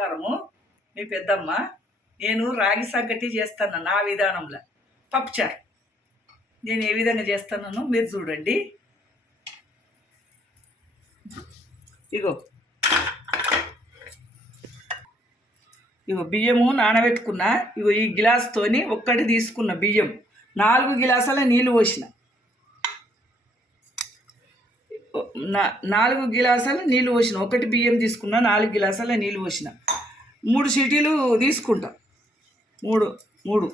నమస్కారము మీ పెద్దమ్మ. నేను రాగి సంగటి చేస్తాను నా విధానంలో. పప్పుచారు నేను ఏ విధంగా చేస్తానో మీరు చూడండి. ఇగో. ఇగో బియ్యము నానబెట్టుకున్నా. ఇగో ఈ గిలాస్తోని ఒక్కటి తీసుకున్న బియ్యం. నాలుగు గిలాసాల నీళ్ళు పోసిన నా- నాలుగు గిలాసాల నీళ్ళు పోసిన. ఒకటి బియ్యం తీసుకున్నా నాలుగు గిలాసాల నీళ్ళు పోసిన. మూడు సిటీలు తీసుకుంటా. మూడు మూడు.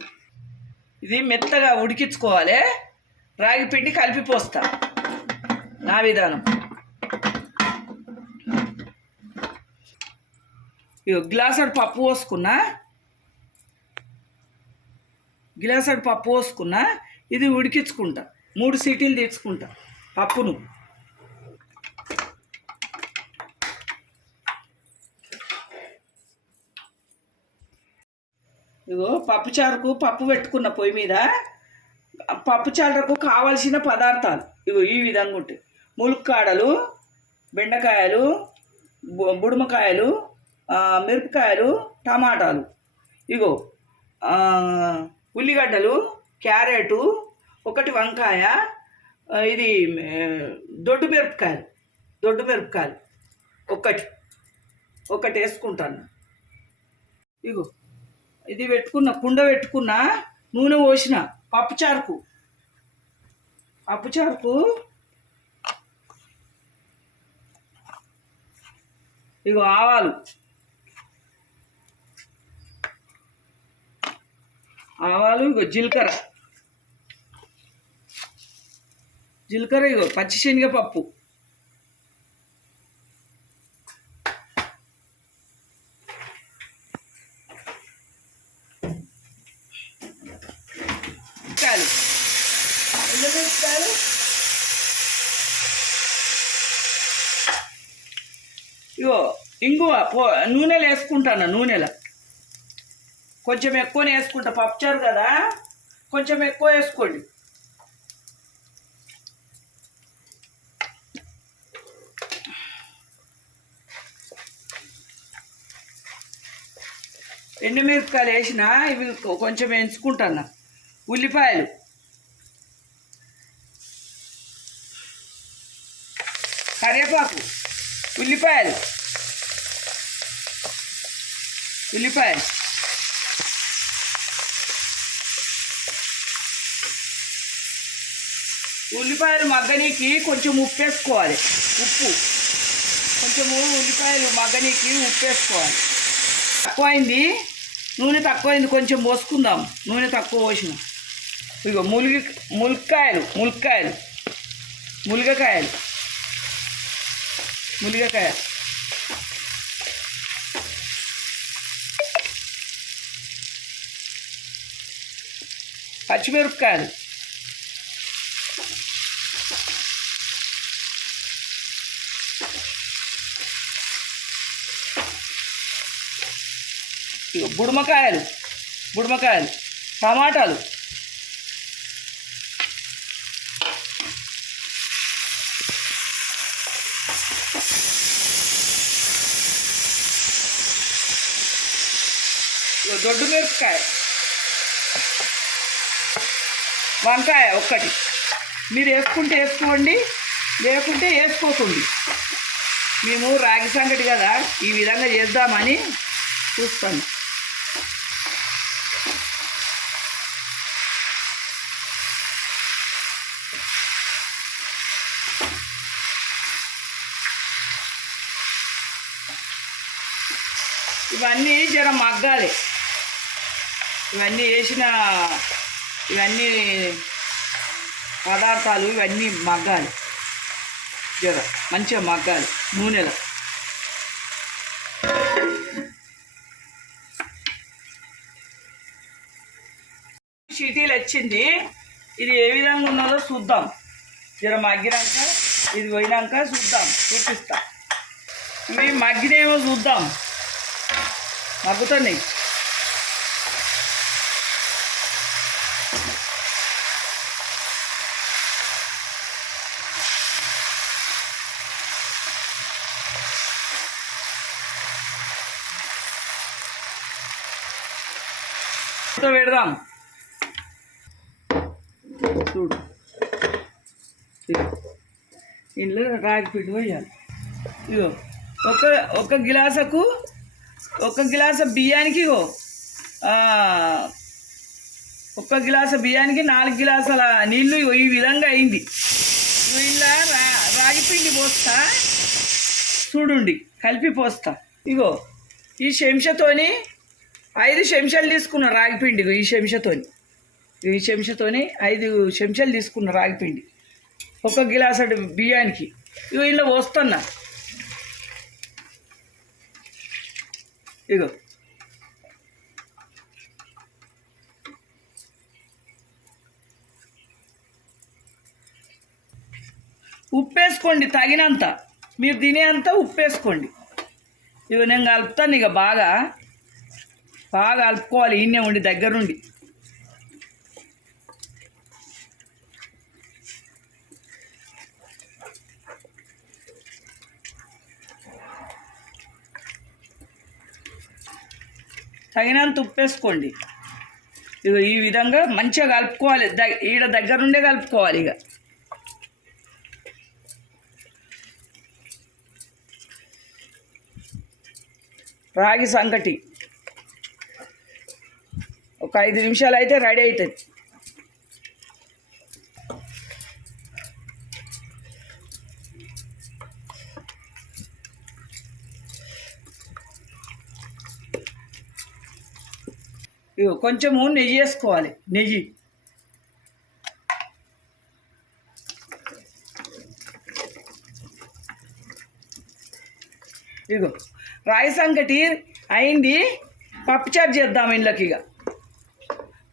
ఇది మెత్తగా ఉడికించుకోవాలి. రాగి పిండి కలిపి పోస్తా. నా విధానం. ఇగో గ్లాసడు పప్పు పోసుకున్నా. గ్లాసడు పప్పు పోసుకున్నా. ఇది ఉడికించుకుంటా. మూడు సీటీలు తెచ్చుకుంటా పప్పును. ఇగో పప్పుచారుకు పప్పు పెట్టుకున్న పొయ్యి మీద పప్పుచారుకు కావలసిన పదార్థాలు. ఇగో ఈ విధంగా ఉంటాయి ములుక్కాడలు బెండకాయలు బు- మిరపకాయలు టమాటాలు. ఇగో ఉల్లిగడ్డలు క్యారెటు ఒకటి వంకాయ ఇది దొడ్డు మిరపకాయలు దొడ్డు మిరపకాయలు. ఒకటి ఒకటి వేసుకుంటాను. ఇగో ఇది పెట్టుకున్న కుండ పెట్టుకున్న నూనె పోసిన పప్పుచారుకు పప్పుచారుకు ఇగో ఆవాలు. ఆవాలు ఇగో జీలకర్ర. జీలకర్ర ఇగో పచ్చి శనగపప్పు మిరపకాయలు ఎండుమిరపకాయలు ఇగో ఇంగువ పో నూనెలో వేసుకుంటాను నూనెలో. కొంచెం ఎక్కువనే వేసుకుంటా పప్పుచారు కదా? కొంచెం ఎక్కువ వేసుకోండి. ఎండుమిరపకాయలు వేసిన ఇవి కొంచెం ఎంచుకుంటాను ఉల్లిపాయలు. కరివేపాకు. ఉల్లిపాయలు. ఉల్లిపాయలు. ఉల్లిపాయలు మగ్గనీకి కొంచెం ఉప్పు వేసుకోవాలి. ఉప్పు. కొంచెము ఉల్లిపాయలు మగ్గనీకి ఉప్పు వేసుకోవాలి. తక్కువైంది. నూనె తక్కువైంది. కొంచెం పోసుకుందాం. నూనె తక్కువ పోసిన. ఇగో ములిగి ములికాయలు ములికాయలు ములిగకాయలు. ములిగకాయ పచ్చిమిరపకాయలు ఇగో బుడమకాయలు బుడమకాయలు టమాటాలు ఇగో దొడ్డు మిరపకాయ వంకాయ ఒక్కటి. మీరు వేసుకుంటే వేసుకోండి లేకుంటే వేసుకోకండి. మేము రాగి సంగటి కదా ఈ విధంగా చేద్దామని చూస్తాను. ఇవన్నీ జర మగ్గాలి. ఇవన్నీ వేసిన ఇవన్నీ పదార్థాలు ఇవన్నీ మగ్గాలి. జర మంచిగా మగ్గాలి. నూనెలో. సిటీలు వచ్చింది. ఇది ఏ విధంగా ఉన్నదో చూద్దాం. జర మగ్గినాక ఇది పోయినాక చూద్దాం. చూపిస్తా. ఇవి మగ్గినేమో చూద్దాం. మగ్గుతున్నాయి. సో పెడదాం. చూడు. ఇంట్లో రాగి పిండి పోయాలి. ఇగో ఒక ఒక గిలాసకు ఒక గిలాస బియ్యానికి ఇగో ఒక ఒక్క గిలాస బియ్యానికి నాలుగు గిలాసాల నీళ్ళు ఇగో ఈ విధంగా అయింది. ఇలా రా రాగి పిండి పోస్తా. చూడుండి కలిపి పోస్తా. ఇగో ఈ చెంచతోని ఐదు చెంచాలు తీసుకున్న రాగిపిండి ఈ చెంచాతోని. ఈ చెంచాతోని ఐదు చెంచాలు తీసుకున్న రాగిపిండి. ఒక గిలాసడు బియ్యానికి. ఇవి ఇంట్లో పోస్తున్నా. ఇగో. ఉప్పు వేసుకోండి తగినంత. మీరు తినేంత ఉప్పు వేసుకోండి నేను కలుపుతాను ఇక బాగా. బాగా కలుపుకోవాలి ఈయనే ఉండి దగ్గరుండి. తగినంత ఉప్పేసుకోండి. ఇక ఈ విధంగా మంచిగా కలుపుకోవాలి ద ఈడ దగ్గరుండే కలుపుకోవాలి ఇక రాగి సంగటి. ఒక ఐదు నిమిషాలు అయితే రెడీ అవుతుంది. ఇగో కొంచెము నెయ్యి వేసుకోవాలి. నెయ్యి. ఇగో రాయి సంకటి అయింది. పప్పుచారు చేద్దాం ఇంట్లోకి ఇక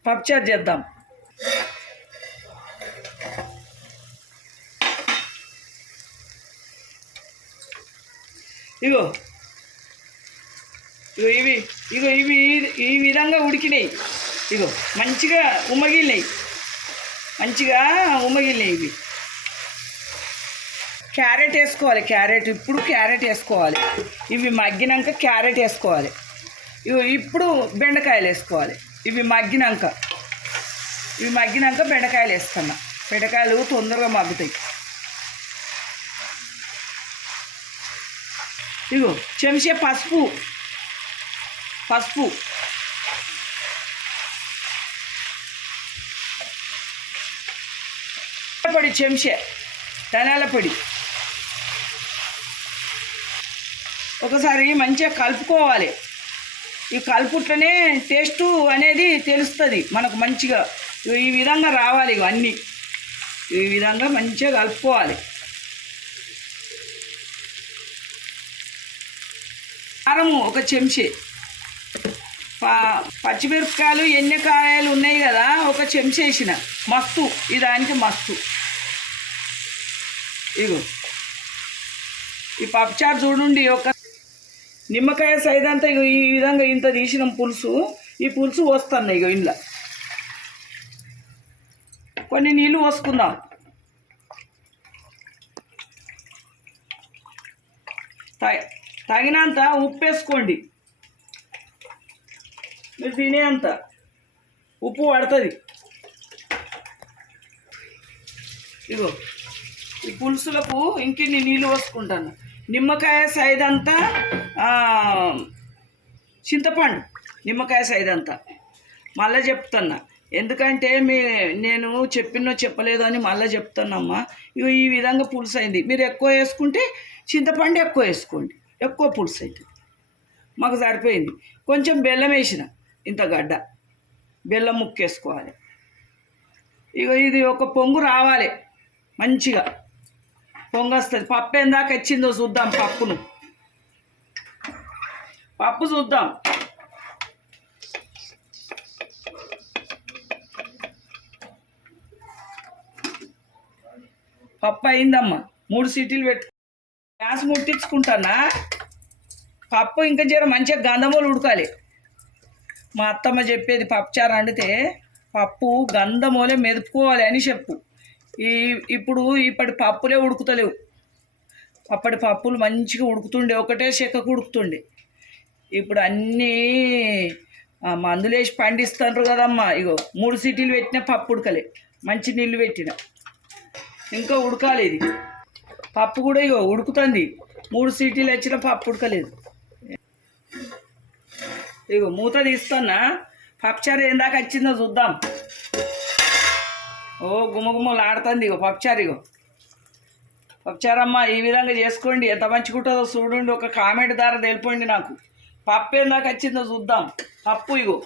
పప్పుచారు చేద్దాం. ఇగో. ఇగో ఇవి ఇగో ఇవి ఈ- ఈ విధంగా ఉడికినాయి. ఇగో మంచిగా ఉమ్మగిలినాయి. మంచిగా ఉమ్మగిలినాయి ఇవి. క్యారెట్ వేసుకోవాలి క్యారెట్. ఇప్పుడు క్యారెట్ వేసుకోవాలి. ఇవి మగ్గినాక క్యారెట్ వేసుకోవాలి. ఇవి ఇప్పుడు బెండకాయలు వేసుకోవాలి. ఇవి మగ్గినాక ఇవి మగ్గినాక బెండకాయలు వేస్తున్నా. బెండకాయలు తొందరగా మగ్గుతాయి. ఇగో చెంచే పసుపు. పసుపు. పొడి చెంచే ధనియాల పొడి ఒకసారి మంచిగా కలుపుకోవాలి. ఈ కలుపుట్లనే టేస్ట్ అనేది తెలుస్తుంది. మనకు మంచిగా ఈ విధంగా రావాలి ఇవన్నీ ఈ విధంగా మంచిగా కలుపుకోవాలి. కారము ఒక చెంచే. ప- పచ్చిమిరపకాయలు ఎన్నెకాయలు ఉన్నాయి కదా ఒక చెంచేసిన మస్తు ఇదానికి మస్తు. ఇగో. ఈ పప్పుచారు చూడండి ఒక నిమ్మకాయ సైజ్ అంతా ఇగో ఈ విధంగా ఇంత తీసినాం పులుసు. ఈ పులుసు పోస్తాను ఇగో ఇంట్లో కొన్ని నీళ్ళు పోసుకుందాం. త- తగినంత ఉప్పు వేసుకోండి మీరు తినేంత ఉప్పు పడుతుంది. ఇగో ఈ పులుసులకు ఇంకిన్ని నీళ్ళు పోసుకుంటాను. నిమ్మకాయ సైజ్ అంతా చింతపండు నిమ్మకాయ సైజ్ అంతా మళ్ళీ చెప్తున్నా. ఎందుకంటే మీ నేను చెప్పినో చెప్పలేదో అని మళ్ళీ చెప్తానమ్మా ఇగో ఈ విధంగా పులుసు అయింది మీరు ఎక్కువ వేసుకుంటే చింతపండు ఎక్కువ వేసుకోండి. ఎక్కువ పులుసు అవుతుంది మాకు సరిపోయింది. కొంచెం బెల్లం వేసిన ఇంత గడ్డ. బెల్లం ముక్కేసుకోవాలి. ఇక ఇది ఒక పొంగు రావాలి. మంచిగా. పొంగస్తుంది. పప్పు ఎందాక వచ్చిందో చూద్దాం పప్పును. పప్పు చూద్దాం. పప్పు అయిందమ్మా. మూడు సీటీలు పెట్టు గ్యాస్ ముట్టించుకుంటానా? పప్పు ఇంకా జర మంచిగా గంధములు ఉడకాలి. మా అత్తమ్మ చెప్పేది పప్పుచారు వండితే పప్పు గంధమూలే మెదుపుకోవాలి అని చెప్పు. ఈ ఇప్పుడు ఇప్పటి పప్పులే ఉడుకుతలేవు. అప్పటి పప్పులు మంచిగా ఉడుకుతుండే ఒకటే చెక్కకు ఉడుకుతుండే. ఇప్పుడు అన్నీ మందులేసి మందులు వేసి పండిస్తుండ్రు కదమ్మా. ఇగో మూడు సీటీలు పెట్టిన పప్పు ఉడకలే. మంచి నీళ్ళు పెట్టిన. ఇంకా ఉడకాలి ఇది. పప్పు కూడా ఇగో ఉడుకుతుంది. మూడు సీటీలు వచ్చిన పప్పు ఉడకలేదు. ఇగో మూత తీస్తున్నా. పప్పుచారు ఏం వచ్చిందో చూద్దాం. ఓ గుమ్మగుమ్మలు ఆడుతుంది ఇగో పప్పుచారు ఇగో. పప్పుచారమ్మ ఈ విధంగా చేసుకోండి. ఎంత మంచిగా ఉంటుందో చూడండి. ఒక కామెంట్ ద్వారా తెలిపోండి నాకు. పప్పు ఏందాక వచ్చిందో చూద్దాం. పప్పు ఇగో.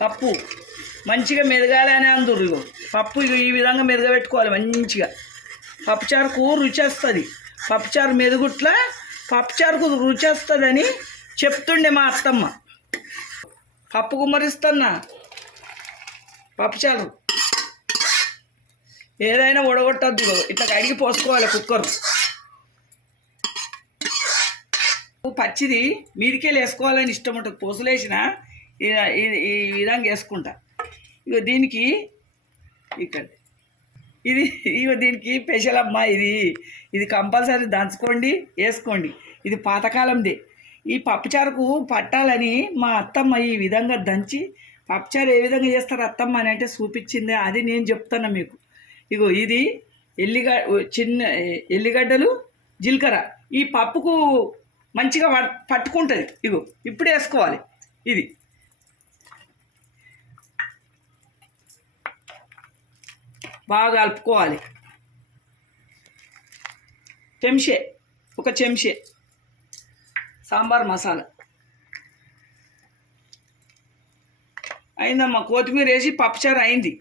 పప్పు. మంచిగా మెదగాలి అని అందురు ఇగో. పప్పు ఇగో ఈ విధంగా మెదగబెట్టుకోవాలి మంచిగా. పప్పుచారుకు రుచి వస్తుంది. పప్పుచారు మెదుగుట్ల పప్పుచారుకు రుచి వస్తుందని చెప్తుండే మా అత్తమ్మ. పప్పు గుమ్మరిస్తున్నా? పప్పుచారు. ఏదైనా ఒడగొట్టద్దు ఇట్లా కడిగి పోసుకోవాలి కుక్కర్. పచ్చిది మీదికే వేసుకోవాలని ఇష్టం ఉంటుంది. పోసులేసిన ఈ- విధంగా వేసుకుంటా. ఇక దీనికి ఇక్కడ. ఇది ఇగో దీనికి స్పెషల్ అమ్మా ఇది. ఇది కంపల్సరీ దంచుకోండి వేసుకోండి. ఇది పాతకాలందే. ఈ పప్పుచారుకు పట్టాలని మా అత్తమ్మ ఈ విధంగా దంచి పప్పుచారు ఏ విధంగా చేస్తారు అత్తమ్మ అని అంటే చూపించిందే. అది నేను చెప్తాను మీకు. ఇగో ఇది ఎల్లిగ చిన్న ఎల్లిగడ్డలు జీలకర్ర. ఈ పప్పుకు మంచిగా పట్టుకుంటుంది. ఇగో ఇప్పుడు వేసుకోవాలి. ఇది. బాగా కలుపుకోవాలి. చెంచే ఒక చెంచే సాంబార్ మసాలా. అయిందమ్మా కొత్తిమీర వేసి పప్పుచారు అయింది.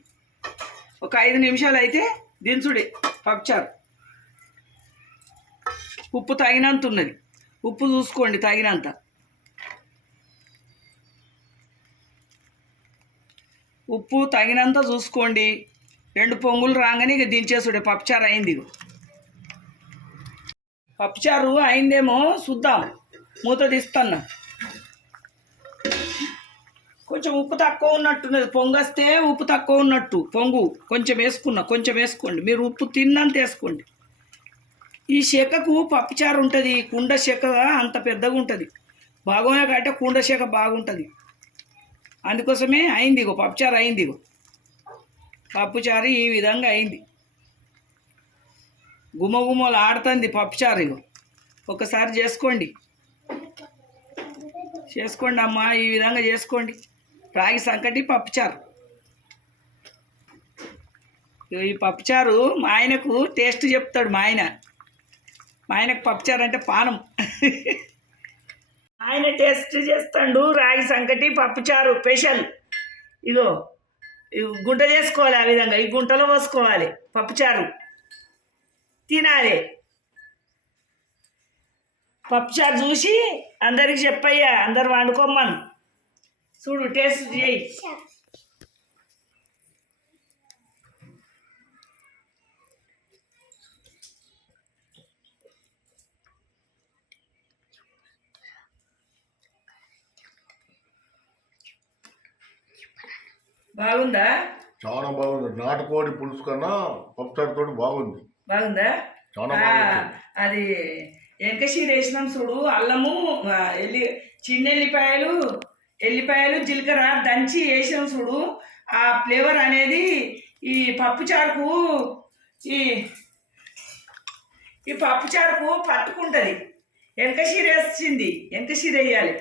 ఒక ఐదు నిమిషాలు అయితే దించుడే పప్పుచారు. ఉప్పు తగినంత ఉన్నది. ఉప్పు చూసుకోండి తగినంత. ఉప్పు తగినంత చూసుకోండి. రెండు పొంగులు రాగానే ఇక దించేసుడే పప్పుచారు అయింది పప్పుచారు అయిందేమో చూద్దాం. మూత తీస్తాను కొంచెం ఉప్పు తక్కువ ఉన్నట్టున్నది పొంగస్తే ఉప్పు తక్కువ ఉన్నట్టు. పొంగు. కొంచెం వేసుకున్నా కొంచెం వేసుకోండి. మీరు ఉప్పు తిన్నంత వేసుకోండి. ఈ చెక్కకు పప్పుచారు ఉంటుంది. కుండ చెక్క అంత పెద్దగా ఉంటుంది. బాగోనే కంటే కుండ చెక్క బాగుంటుంది. అందుకోసమే అయింది ఇగో పప్పుచారు అయింది ఇగో. పప్పుచారు ఈ విధంగా అయింది. గుమగుమలు ఆడుతుంది పప్పుచారు ఇగో. ఒకసారి చేసుకోండి. చేసుకోండి అమ్మా ఈ విధంగా చేసుకోండి. రాగి సంకటి పప్పుచారు. ఇగో ఈ పప్పుచారు మా ఆయనకు టేస్ట్ చెప్తాడు మా ఆయన. మా ఆయనకు పప్పుచారు అంటే పానం. ఆయన టేస్ట్ చేస్తాడు రాగి సంకటి పప్పుచారు స్పెషల్. ఇగో ఇగో గుంట చేసుకోవాలి ఆ విధంగా. ఈ గుంటలో పోసుకోవాలి పప్పుచారు. తినాలి. పప్పుచారు చూసి అందరికి చెప్పయ్యా అందరు వండుకోమ్మను చూడు టేస్ట్ చేయి. బాగుందా? చాలా బాగుంది. నాటుకోడి పులుసు కన్నా పప్పుచారు తోటి బాగుంది. బాగుందా? చాలా అది వెనకషీర వేసినాం చూడు అల్లము ఎల్లి చిన్న ఎల్లిపాయలు ఎల్లిపాయలు జీలకర్ర దంచి వేసాం చూడు. ఆ ఫ్లేవర్ అనేది ఈ పప్పు చారుకు ఈ ఈ పప్పు చారుకు పట్టుకుంటుంది. వెనకషీర వేసింది. వెనకషీర వేయాలి.